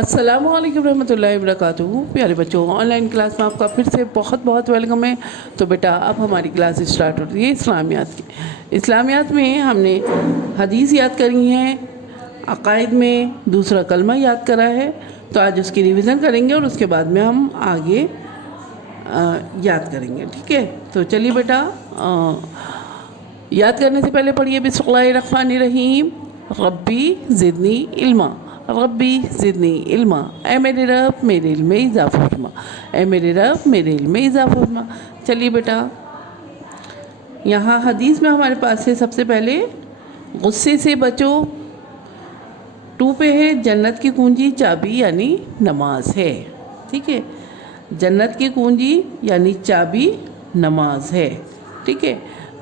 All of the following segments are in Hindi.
अस्सलामुअलैकुम रहमतुल्लाहि वबरकातुहू। प्यारे बच्चों, ऑनलाइन क्लास में आपका फिर से बहुत बहुत वेलकम है। तो बेटा अब हमारी क्लास स्टार्ट हो रही है इस्लामियात की। इस्लामियात में हमने हदीस याद करी हैं, अकायद में दूसरा कलमा याद करा है। तो आज उसकी रिवीज़न करेंगे और उसके बाद में हम आगे याद करेंगे। ठीक है, तो चलिए बेटा याद करने से पहले पढ़िए बिस्मिल्लाहिर्रहमानिर्रहीम। रब्बी ज़िदनी इल्मा, रब्बी ज़िदनी इल्मा। ऐ मेरे रब मेरे इल्म में इजाफ़ा फरमा, ऐ मेरे रब मेरे इल्म में इजाफ़ा फरमा। चलिए बेटा, यहाँ हदीस में हमारे पास है सबसे पहले गुस्से से बचो। 2 पे है जन्नत की कुंजी चाबी यानी नमाज है। ठीक है, जन्नत की कुंजी यानी चाबी नमाज है। ठीक है,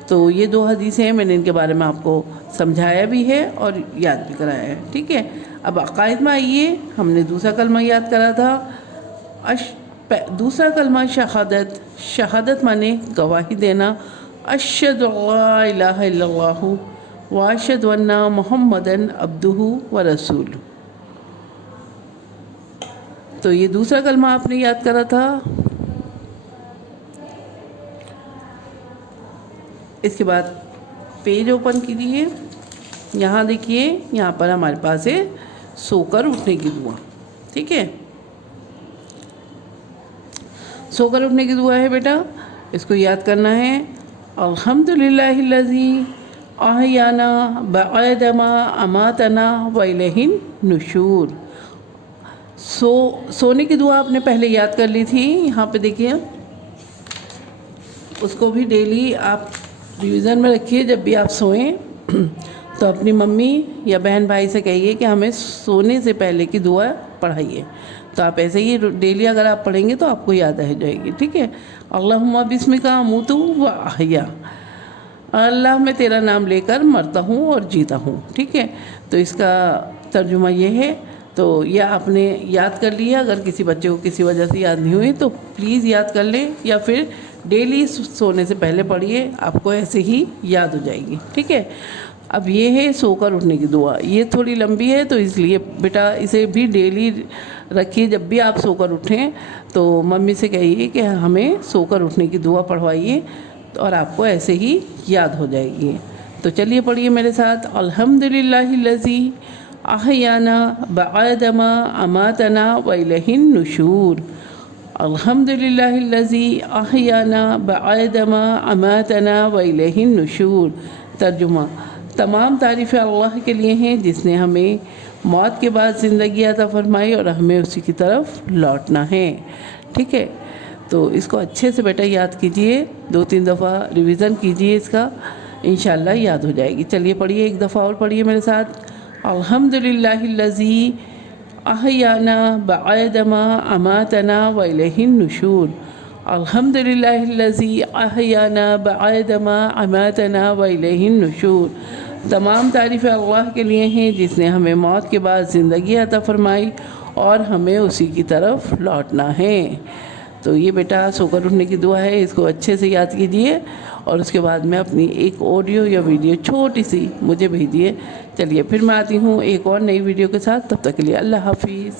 तो ये 2 हदीसें हैं, मैंने इनके बारे में आपको समझाया भी है और याद भी कराया है। ठीक है, अब अकायद में आइए। हमने दूसरा कलमा याद करा था। दूसरा कलमा शहादत। शहादत माने गवाही देना। अशहदु अल्ला इलाहा इल्लल्लाहु व अशहदु अन्ना मुहम्मदन अब्दुहु व रसूलुहु। तो ये दूसरा कलमा आपने याद करा था। इसके बाद पेज ओपन कीजिए। यहाँ देखिए, यहाँ पर हमारे पास है सोकर उठने की दुआ। ठीक है, सोकर उठने की दुआ है बेटा, इसको याद करना है। अल्हम्दुलिल्लाहिल्लज़ी अहयाना बअदमा अमातना व इलैहिन नुशूर। सोने की दुआ आपने पहले याद कर ली थी। यहाँ पे देखिए, उसको भी डेली आप रिवीज़न में रखिए। जब भी आप सोएं तो अपनी मम्मी या बहन भाई से कहिए कि हमें सोने से पहले की दुआ पढ़ाइए। तो आप ऐसे ही डेली अगर आप पढ़ेंगे तो आपको याद आ जाएगी। ठीक है, अल्लाहुम्मा बिस्मिका अमूतु व अहया। अल्लाह मैं तेरा नाम लेकर मरता हूँ और जीता हूँ। ठीक है, तो इसका तर्जुमा ये है। तो यह आपने याद कर लिया। अगर किसी बच्चे को किसी वजह से याद नहीं हुई तो प्लीज़ याद कर लें, या फिर डेली सोने से पहले पढ़िए, आपको ऐसे ही याद हो जाएगी। ठीक है, अब ये है सोकर उठने की दुआ। ये थोड़ी लंबी है तो इसलिए बेटा इसे भी डेली रखिए। जब भी आप सोकर उठें तो मम्मी से कहिए कि हमें सोकर उठने की दुआ पढ़वाइए, और आपको ऐसे ही याद हो जाएगी। तो चलिए पढ़िए मेरे साथ। अल्हम्दुलिल्लाहिल्लज़ी अहयाना बअदमा अमातना व इलैहिन नुशूर। अल्हम्दुलिल्लाहिल्लज़ी अहयाना बअदमा अमातना व इलैहिन नुशूर। तर्जुमा, तमाम तारीफ़ें अल्लाह के लिए हैं जिसने हमें मौत के बाद ज़िंदगी अता फरमाई और हमें उसी की तरफ लौटना है। ठीक है, तो इसको अच्छे से बेटा याद कीजिए, 2-3 दफ़ा रिवीज़न कीजिए, इसका इंशाल्लाह याद हो जाएगी। चलिए पढ़िए, एक दफ़ा और पढ़िए मेरे साथ। अल्हम्दुलिल्लाहिल्लज़ी अहयाना बअदमा अमातना व इलैहिन नुशूर। अल्हम्दुलिल्लाहिल्लज़ी अहयाना बअदमा अमातना व इलैहिन नुशूर। तमाम तारीफ़ें अल्लाह के लिए हैं जिसने हमें मौत के बाद ज़िंदगी अता फरमाई और हमें उसी की तरफ लौटना है। तो ये बेटा सोकर उठने की दुआ है, इसको अच्छे से याद कीजिए और उसके बाद में अपनी एक ऑडियो या वीडियो छोटी सी मुझे भेजिए। चलिए फिर मैं आती हूँ एक और नई वीडियो के साथ। तब तक के लिए अल्लाह हाफिज़।